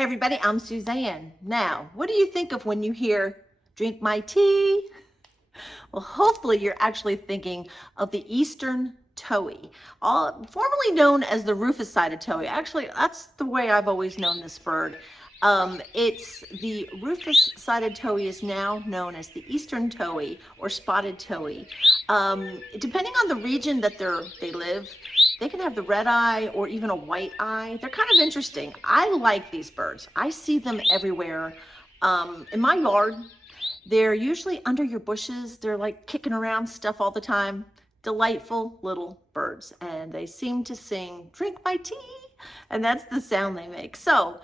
Hey everybody, I'm Suzanne. Now, what do you think of when you hear drink my tea? Well, hopefully you're actually thinking of the Eastern Towhee, formerly known as the rufous-sided towhee. Actually, that's the way I've always known this bird. It's the rufous-sided towhee is now known as the Eastern Towhee or spotted towhee. Depending on the region that they live, they can have the red eye or even a white eye. They're kind of interesting. I like these birds. I see them everywhere. In my yard, they're usually under your bushes. They're like kicking around stuff all the time. Delightful little birds. And they seem to sing, drink my tea. And that's the sound they make. So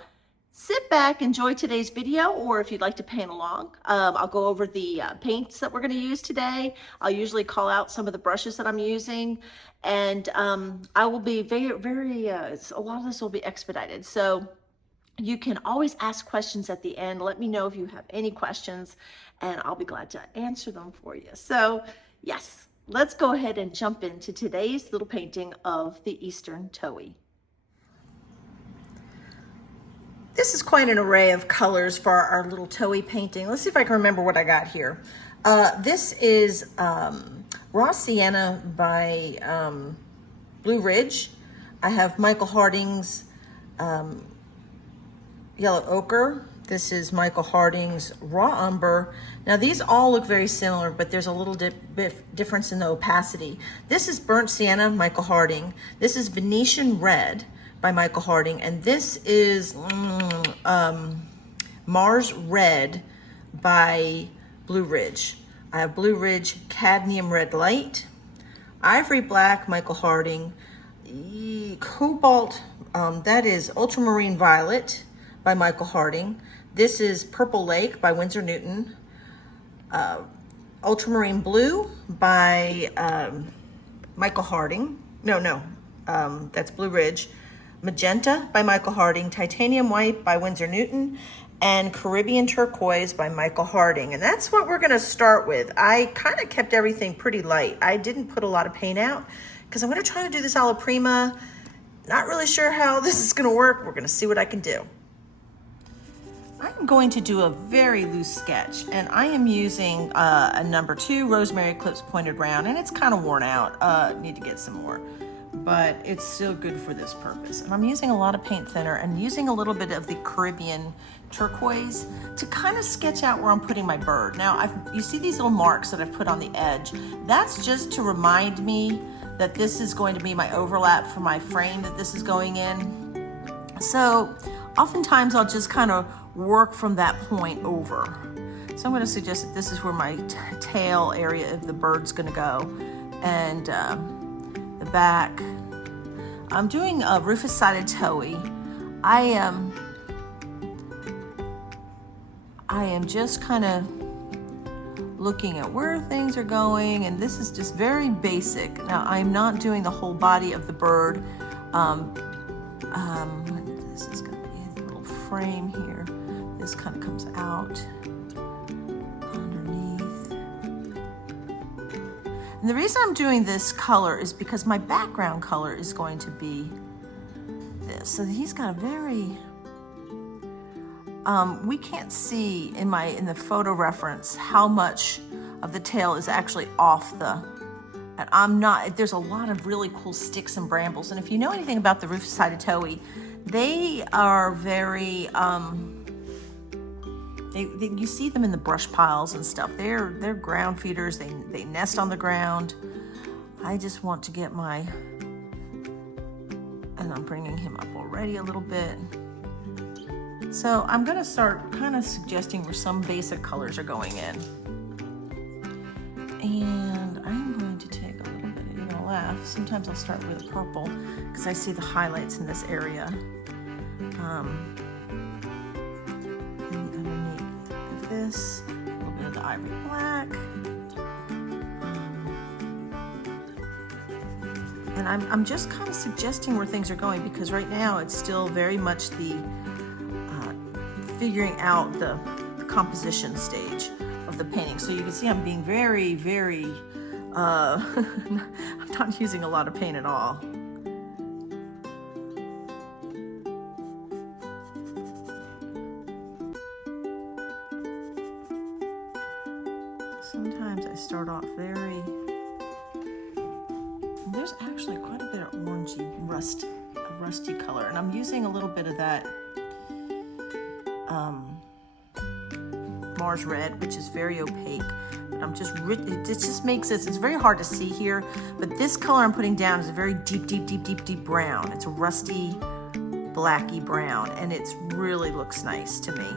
sit back, enjoy today's video, or if you'd like to paint along, I'll go over the paints that we're going to use today. I'll usually call out some of the brushes that I'm using, and I will be a lot of this will be expedited. So you can always ask questions at the end. Let me know if you have any questions, and I'll be glad to answer them for you. So yes, let's go ahead and jump into today's little painting of the Eastern Towhee. This is quite an array of colors for our little towhee painting. Let's see if I can remember what I got here. This is Raw Sienna by Blue Ridge. I have Michael Harding's Yellow Ochre. This is Michael Harding's Raw Umber. Now these all look very similar, but there's a little difference in the opacity. This is Burnt Sienna, Michael Harding. This is Venetian Red by Michael Harding, and this is Mars Red by Blue Ridge. I have Blue Ridge Cadmium Red Light, Ivory Black, Michael Harding, Cobalt, that is Ultramarine Violet by Michael Harding. This is Purple Lake by Winsor Newton, Ultramarine Blue by Michael Harding. That's Blue Ridge. Magenta by Michael Harding, Titanium White by Winsor Newton, and Caribbean Turquoise by Michael Harding. And that's what we're gonna start with. I kind of kept everything pretty light. I didn't put a lot of paint out because I'm gonna try to do this alla prima. Not really sure how this is gonna work. We're gonna see what I can do. I'm going to do a very loose sketch, and I am using a number 2 Rosemary Eclipse Pointed Round, and it's kind of worn out. Need to get some more, but it's still good for this purpose. And I'm using a lot of paint thinner and using a little bit of the Caribbean Turquoise to kind of sketch out where I'm putting my bird. Now, you see these little marks that I've put on the edge. That's just to remind me that this is going to be my overlap for my frame that this is going in. So oftentimes I'll just kind of work from that point over. So I'm going to suggest that this is where my tail area of the bird's going to go, and the back. I'm doing a rufous-sided towhee. I am just kind of looking at where things are going, and this is just very basic. Now I'm not doing the whole body of the bird. This is going to be a little frame here. This kind of comes out underneath. And the reason I'm doing this color is because my background color is going to be this. So he's got a very, we can't see in the photo reference how much of the tail is actually off and there's a lot of really cool sticks and brambles. And if you know anything about the rufous-sided towhee, they are very, you see them in the brush piles and stuff. They're ground feeders. They nest on the ground. I just want to get and I'm bringing him up already a little bit. So I'm gonna start kind of suggesting where some basic colors are going in. And I'm going to take a little bit, you're gonna laugh. Sometimes I'll start with a purple because I see the highlights in this area. This, a little bit of the ivory black, and I'm just kind of suggesting where things are going, because right now it's still very much the figuring out the composition stage of the painting. So you can see I'm being very, very, I'm not using a lot of paint at all. there's actually quite a bit of orangey, rusty color, and I'm using a little bit of that Mars red, which is very opaque. But I'm just, it just makes this, it's very hard to see here, but this color I'm putting down is a very deep brown. It's a rusty, blacky brown, and it really looks nice to me.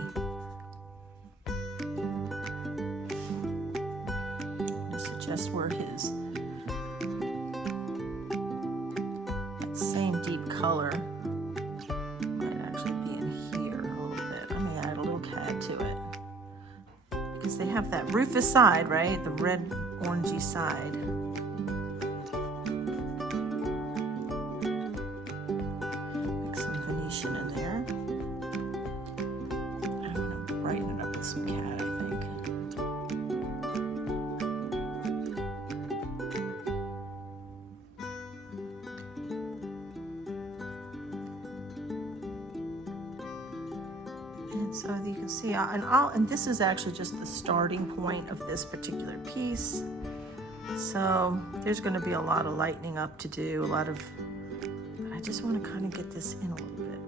Just suggest where his, that same deep color might actually be in here a little bit. I may add a little tad to it. Because they have that rufous side, right? The red orangey side. Mix some Venetian in there. I'm gonna brighten it up with some cat, I think. And so you can see, and this is actually just the starting point of this particular piece. So there's going to be a lot of lightening up to do, but I just want to kind of get this in a little bit.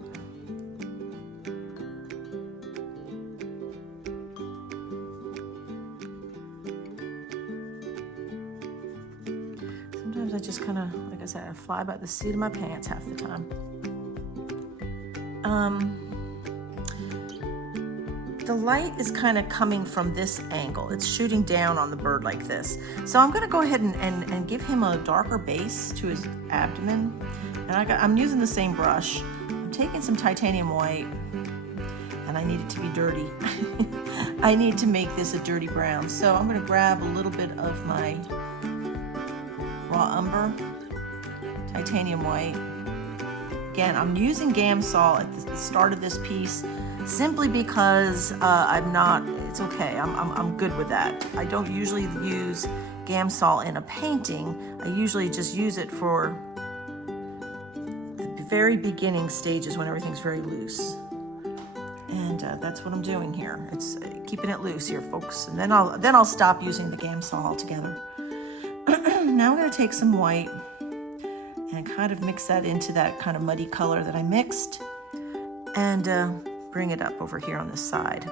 Sometimes I just kind of, like I said, I fly by the seat of my pants half the time. The light is kind of coming from this angle. It's shooting down on the bird like this. So I'm gonna go ahead and give him a darker base to his abdomen. And I'm using the same brush. I'm taking some titanium white, and I need it to be dirty. I need to make this a dirty brown. So I'm gonna grab a little bit of my raw umber, titanium white. Again, I'm using Gamsol at the start of this piece simply because it's okay, I'm good with that. I don't usually use Gamsol in a painting. I usually just use it for the very beginning stages when everything's very loose. And that's what I'm doing here. It's keeping it loose here, folks. And then I'll stop using the Gamsol altogether. Now I'm gonna take some white and kind of mix that into that kind of muddy color that I mixed, and bring it up over here on this side.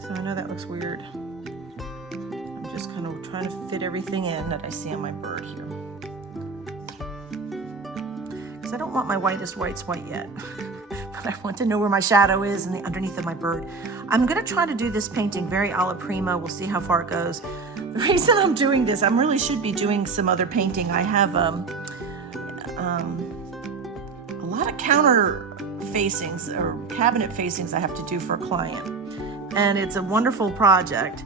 So I know that looks weird. I'm just kind of trying to fit everything in that I see on my bird here. Because I don't want my whitest whites white yet. But I want to know where my shadow is and the underneath of my bird. I'm gonna try to do this painting very alla prima. We'll see how far it goes. The reason I'm doing this, I really should be doing some other painting. I have a lot of counter facings or cabinet facings I have to do for a client. And it's a wonderful project.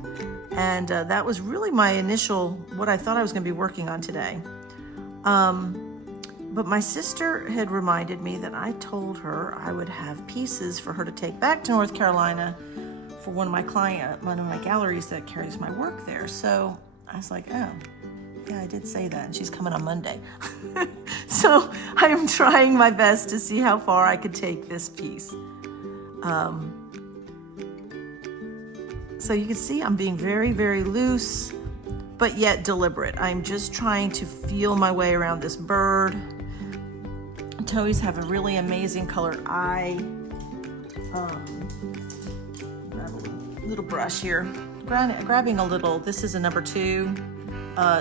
And that was really my initial, what I thought I was gonna be working on today. But my sister had reminded me that I told her I would have pieces for her to take back to North Carolina for one of my galleries that carries my work there. So I was like, oh, yeah, I did say that, and she's coming on Monday. So I am trying my best to see how far I could take this piece. So you can see I'm being very, very loose, but yet deliberate. I'm just trying to feel my way around this bird. Towhees have a really amazing colored eye. Grab a little brush here. Grabbing a little, this is a number 2,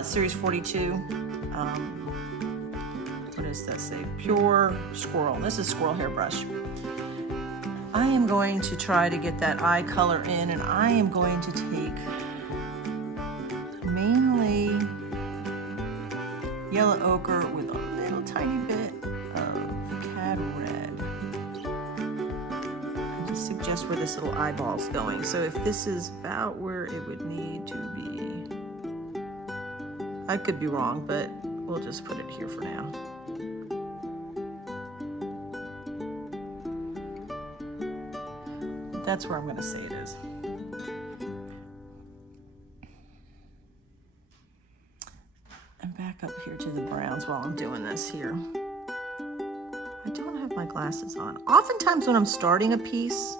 series 42. What does that say? Pure squirrel. This is squirrel hair brush. I am going to try to get that eye color in, and I am going to take mainly yellow ochre with a little tiny bit of cad red. And just suggest where this little eyeball's going. So if this is about where it would need to be, I could be wrong, but we'll just put it here for now. That's where I'm going to say it is. And back up here to the browns while I'm doing this here. I don't have my glasses on. Oftentimes when I'm starting a piece,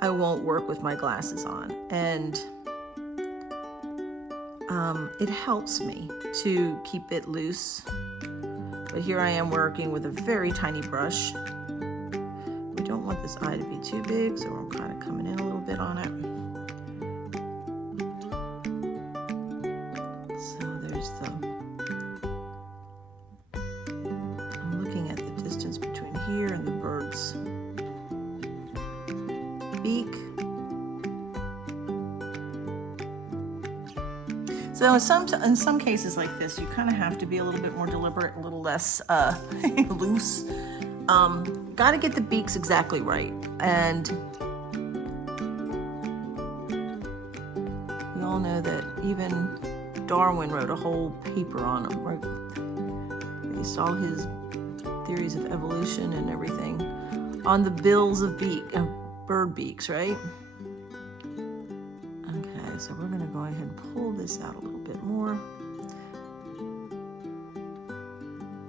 I won't work with my glasses on, and it helps me to keep it loose. But here I am working with a very tiny brush. We don't want this eye to be too big, so I'm kind of coming in a little bit on it. So there's I'm looking at the distance between here and the bird's beak. So in some cases like this, you kind of have to be a little bit more deliberate, a little less loose. Got to get the beaks exactly right. And we all know that even Darwin wrote a whole paper on them, right? Based all his theories of evolution and everything on the bills of bird beaks, right? Okay, so we're going to go ahead and pull this out a little bit more,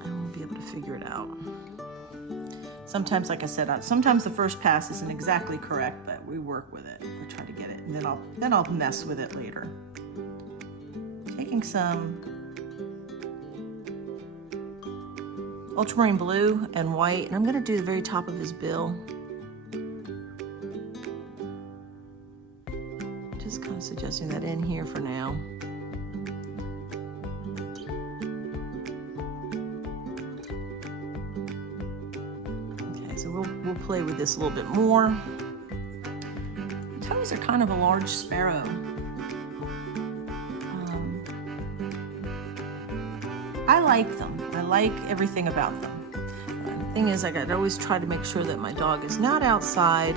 and we'll be able to figure it out. Sometimes, like I said, sometimes the first pass isn't exactly correct, but we work with it. We try to get it, and then I'll mess with it later. Taking some ultramarine blue and white, and I'm going to do the very top of his bill. Just kind of suggesting that in here for now. Okay, so we'll play with this a little bit more. Toes are kind of a large sparrow. I like them. I like everything about them. The thing is, I'd always try to make sure that my dog is not outside.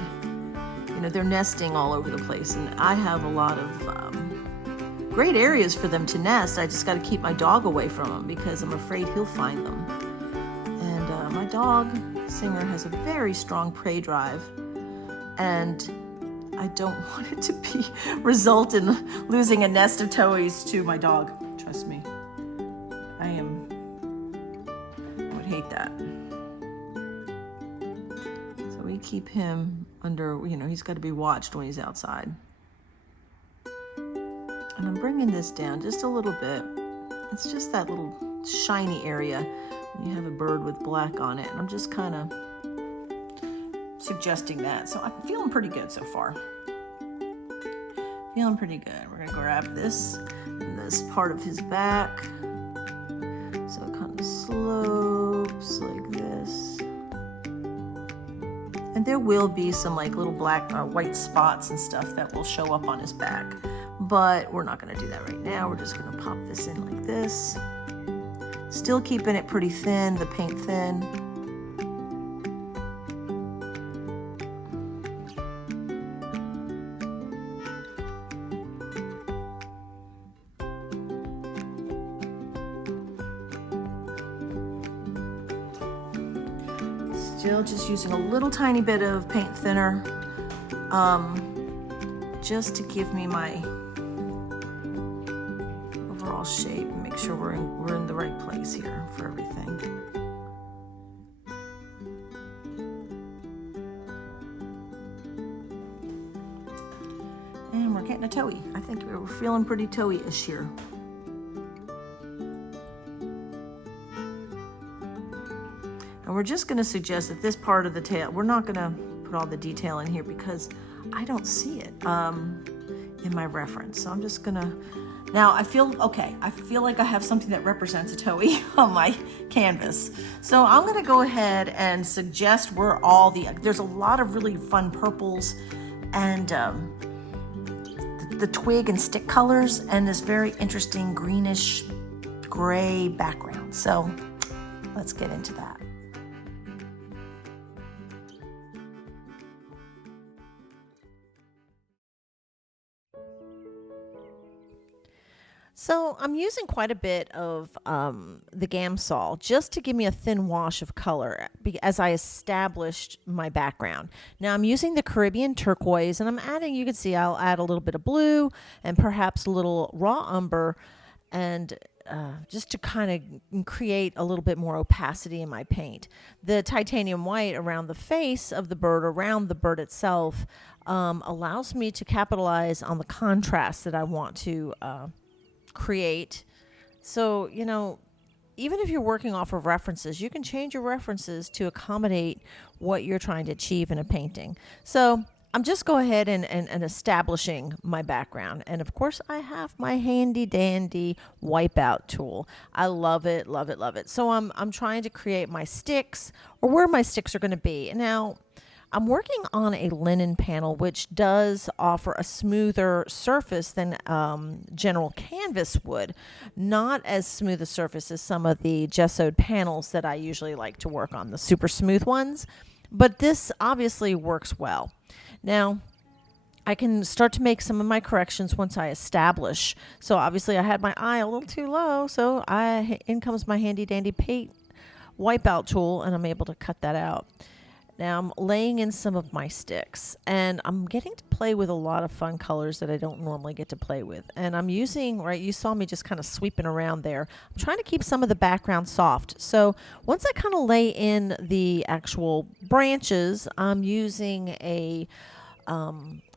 You know, they're nesting all over the place, and I have a lot of great areas for them to nest. I just got to keep my dog away from them because I'm afraid he'll find them. And my dog, Singer, has a very strong prey drive, and I don't want it to result in losing a nest of towhees to my dog. Trust me. I would hate that. So we keep him under, you know, he's got to be watched when he's outside. And I'm bringing this down just a little bit. It's just that little shiny area when you have a bird with black on it. And I'm just kind of suggesting that. So I'm feeling pretty good so far. Feeling pretty good. We're gonna grab this and this part of his back. So it kind of slopes like this. And there will be some like little black, white spots and stuff that will show up on his back. But we're not gonna do that right now. We're just gonna pop this in like this. Still keeping it pretty thin, the paint thin. Still just using a little tiny bit of paint thinner, just to give me my overall shape and make sure we're in the right place here for everything. And we're getting a towhee. I think we're feeling pretty towhee-ish here. And we're just gonna suggest that this part of the tail, we're not gonna put all the detail in here because I don't see it in my reference. So I'm just gonna, now I feel like I have something that represents a towhee on my canvas. So I'm gonna go ahead and suggest where all there's a lot of really fun purples and the twig and stick colors and this very interesting greenish gray background. So let's get into that. So I'm using quite a bit of the Gamsol just to give me a thin wash of color as I established my background. Now I'm using the Caribbean Turquoise, and I'm adding, you can see I'll add a little bit of blue and perhaps a little raw umber, and just to kind of create a little bit more opacity in my paint. The titanium white around the face of the bird, around the bird itself, allows me to capitalize on the contrast that I want to create. So, even if you're working off of references, you can change your references to accommodate what you're trying to achieve in a painting. So I'm just go ahead and establishing my background. And of course, I have my handy dandy wipeout tool. I love it, love it, love it. So I'm trying to create my sticks, or where my sticks are going to be. Now, I'm working on a linen panel, which does offer a smoother surface than general canvas would. Not as smooth a surface as some of the gessoed panels that I usually like to work on, the super smooth ones. But this obviously works well. Now, I can start to make some of my corrections once I establish. So obviously I had my eye a little too low, so in comes my handy dandy paint wipeout tool, and I'm able to cut that out. Now I'm laying in some of my sticks, and I'm getting to play with a lot of fun colors that I don't normally get to play with. And I'm using, right, you saw me just kind of sweeping around there. I'm trying to keep some of the background soft. So once I kind of lay in the actual branches, I'm using a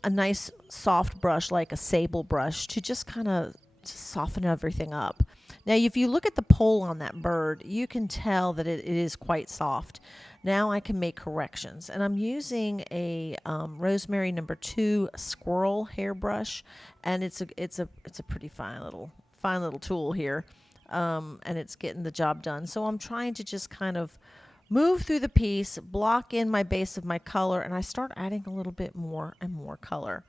nice soft brush like a sable brush to just kind of soften everything up. Now, if you look at the poll on that bird, you can tell that it is quite soft. Now I can make corrections, and I'm using a Rosemary #2 squirrel hairbrush, and it's a pretty fine little tool here, and it's getting the job done. So I'm trying to just kind of move through the piece, block in my base of my color, and I start adding a little bit more and more color.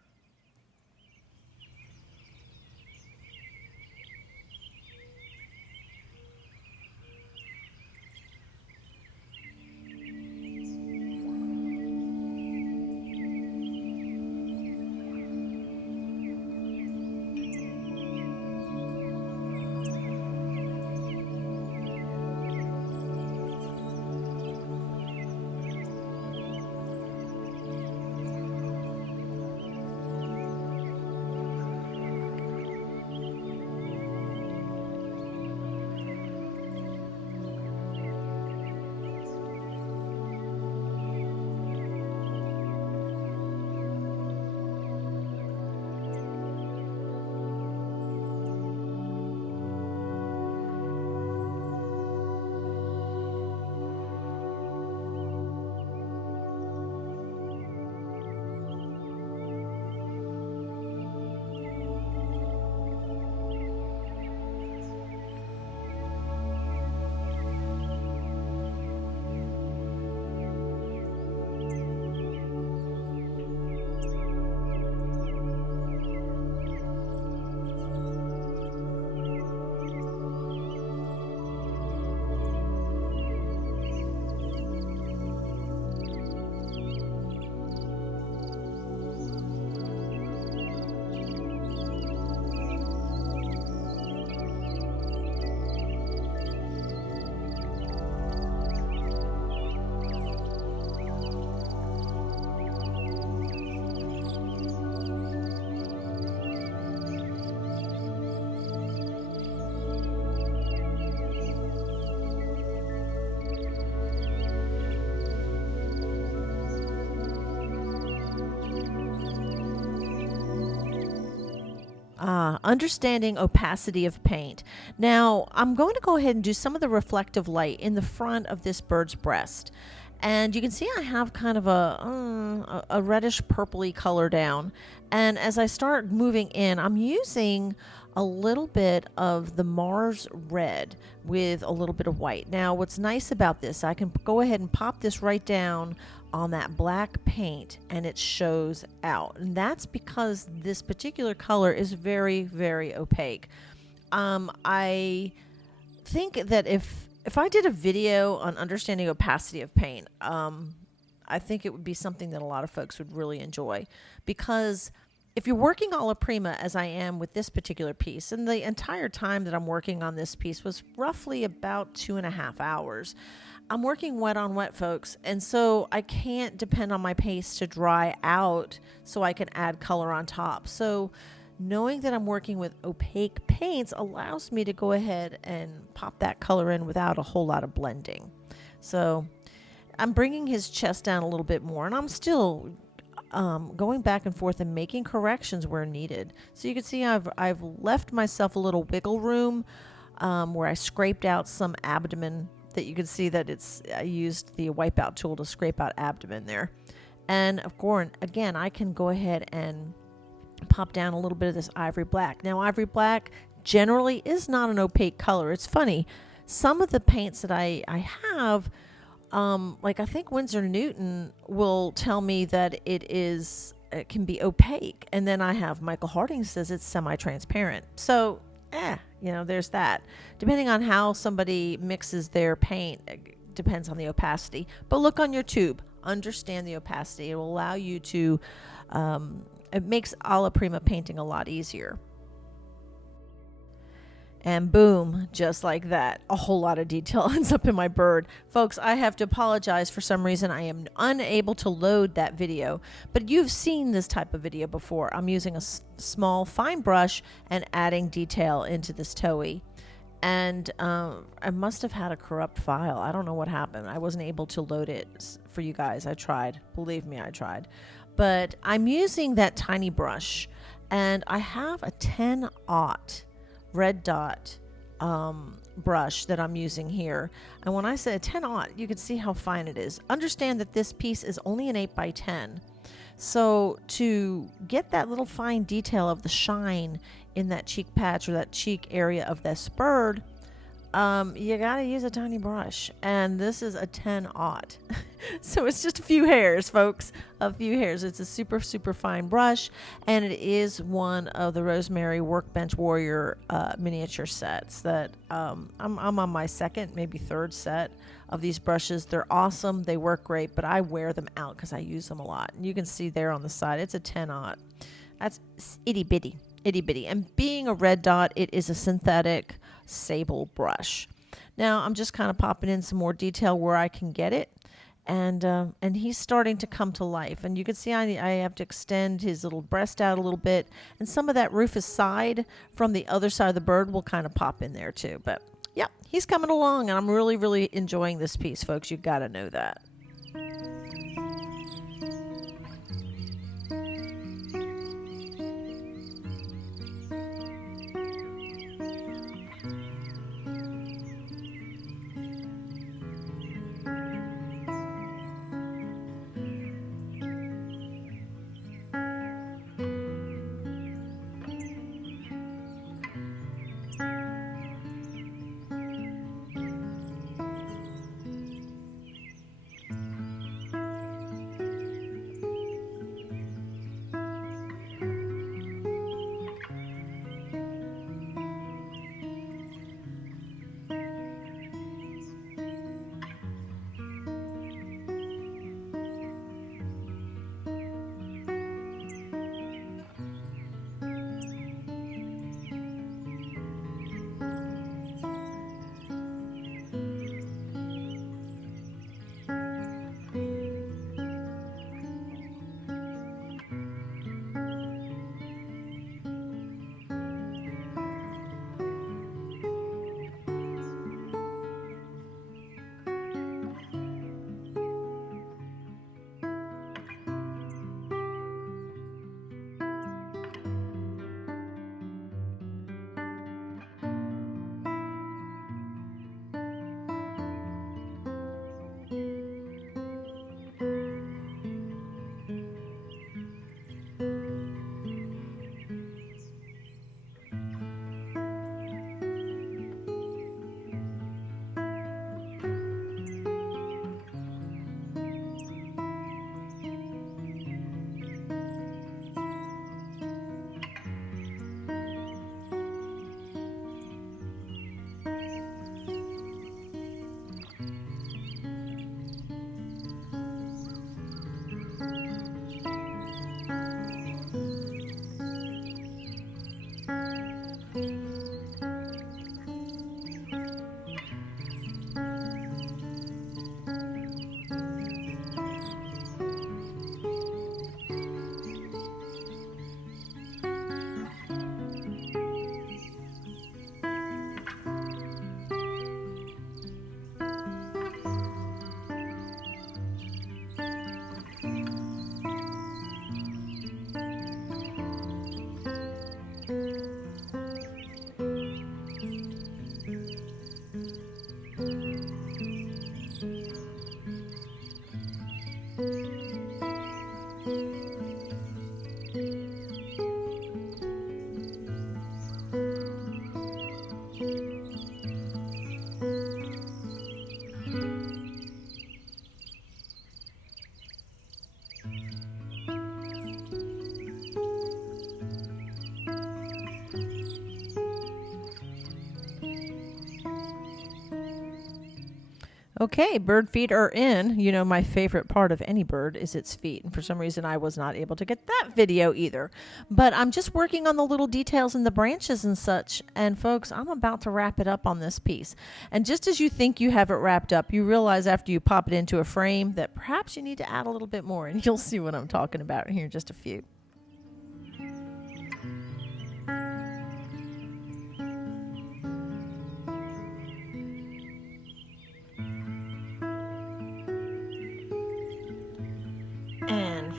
Understanding opacity of paint. Now, I'm going to go ahead and do some of the reflective light in the front of this bird's breast. And you can see I have kind of a reddish purpley color down. And as I start moving in, I'm using a little bit of the Mars red with a little bit of white. Now, what's nice about this, I can go ahead and pop this right down on that black paint, and it shows out. And that's because this particular color is very, very opaque. I think that if I did a video on understanding opacity of paint, I think it would be something that a lot of folks would really enjoy, because if you're working alla prima as I am with this particular piece, and the entire time that I'm working on this piece was roughly about 2.5 hours, I'm working wet on wet, folks, and so I can't depend on my paste to dry out so I can add color on top. So knowing that I'm working with opaque paints allows me to go ahead and pop that color in without a whole lot of blending. So I'm bringing his chest down a little bit more, and I'm still going back and forth and making corrections where needed. So you can see I've left myself a little wiggle room where I scraped out some abdomen. That you can see that I used the wipeout tool to scrape out abdomen there. And of course, again, I can go ahead and pop down a little bit of this ivory black. Now, ivory black generally is not an opaque color. It's funny. Some of the paints that I have, like I think Winsor Newton will tell me that it can be opaque. And then I have Michael Harding says it's semi-transparent. So, there's that. Depending on how somebody mixes their paint, it depends on the opacity. But look on your tube. Understand the opacity. It will allow you to, it makes alla prima painting a lot easier. And boom, just like that, a whole lot of detail ends up in my bird. Folks, I have to apologize. For some reason, I am unable to load that video. But you've seen this type of video before. I'm using a small, fine brush and adding detail into this Towhee. And I must have had a corrupt file. I don't know what happened. I wasn't able to load it for you guys. I tried. Believe me, I tried. But I'm using that tiny brush. And I have a 10-aught red dot brush that I'm using here. And when I say a 10-aught, you can see how fine it is. Understand that this piece is only an 8x10. So to get that little fine detail of the shine in that cheek patch or that cheek area of this bird, you gotta use a tiny brush. And this is a 10-aught. So it's just a few hairs, folks. A few hairs. It's a super, super fine brush. And it is one of the Rosemary Workbench Warrior miniature sets that I'm on my second, maybe third set of these brushes. They're awesome. They work great, but I wear them out because I use them a lot. And you can see there on the side, it's a 10-aught. That's itty bitty, itty bitty. And being a red dot, it is a synthetic sable brush. Now I'm just kind of popping in some more detail where I can get it. And he's starting to come to life. And you can see I have to extend his little breast out a little bit. And some of that rufous side from the other side of the bird will kind of pop in there too. But yeah, he's coming along, and I'm really, really enjoying this piece, folks. You've got to know that. Okay, bird feet are in. You know, my favorite part of any bird is its feet. And for some reason, I was not able to get that video either. But I'm just working on the little details in the branches and such. And folks, I'm about to wrap it up on this piece. And just as you think you have it wrapped up, you realize after you pop it into a frame that perhaps you need to add a little bit more. And you'll see what I'm talking about here in just a few.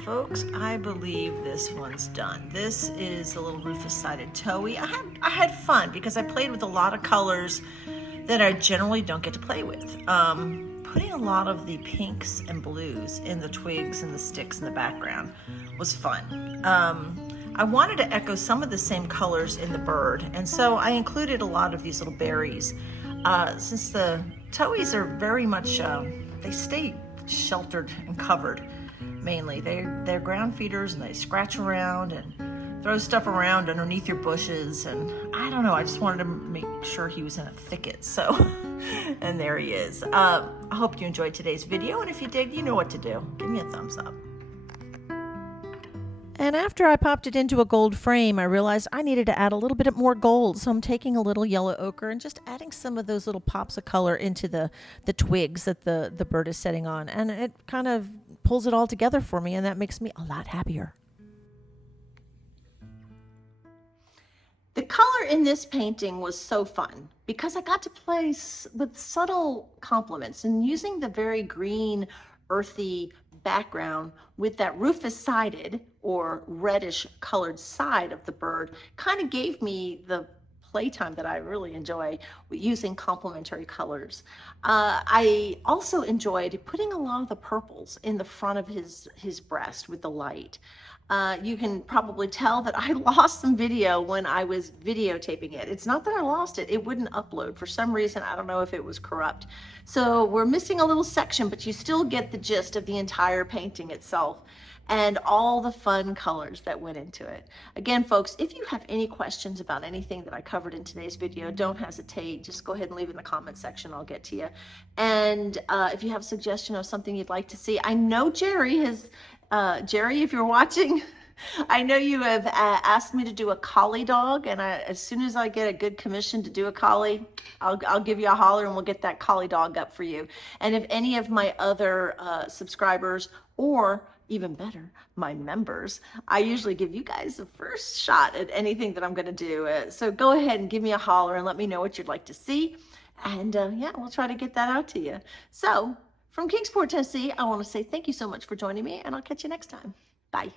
Folks, I believe this one's done. This is a little rufous-sided towhee. I had fun because I played with a lot of colors that I generally don't get to play with. Putting a lot of the pinks and blues in the twigs and the sticks in the background was fun. I wanted to echo some of the same colors in the bird, and so I included a lot of these little berries. Since the towhees are very much, they stay sheltered and covered. Mainly, they're ground feeders, and they scratch around and throw stuff around underneath your bushes, and I don't know, I just wanted to make sure he was in a thicket, so and there he is. I hope you enjoyed today's video, and if you did, you know what to do. Give me a thumbs up. And after I popped it into a gold frame, I realized I needed to add a little bit more gold. So I'm taking a little yellow ochre and just adding some of those little pops of color into the twigs that the bird is setting on. And it kind of pulls it all together for me, and that makes me a lot happier. The color in this painting was so fun because I got to play with subtle complements and using the very green, earthy background with that rufous-sided or reddish colored side of the bird kind of gave me the playtime that I really enjoy using complementary colors. I also enjoyed putting a lot of the purples in the front of his breast with the light. You can probably tell that I lost some video when I was videotaping it. It's not that I lost it, it wouldn't upload. For some reason, I don't know if it was corrupt. So we're missing a little section, but you still get the gist of the entire painting itself and all the fun colors that went into it. Again, folks, if you have any questions about anything that I covered in today's video, don't hesitate. Just go ahead and leave in the comment section. I'll get to you. And if you have a suggestion of something you'd like to see, I know Jerry has, Jerry, if you're watching, I know you have asked me to do a collie dog, and as soon as I get a good commission to do a collie, I'll give you a holler and we'll get that collie dog up for you. And if any of my other subscribers, or even better, my members, I usually give you guys the first shot at anything that I'm going to do. So go ahead and give me a holler and let me know what you'd like to see. And yeah, we'll try to get that out to you. So from Kingsport, Tennessee, I want to say thank you so much for joining me, and I'll catch you next time. Bye.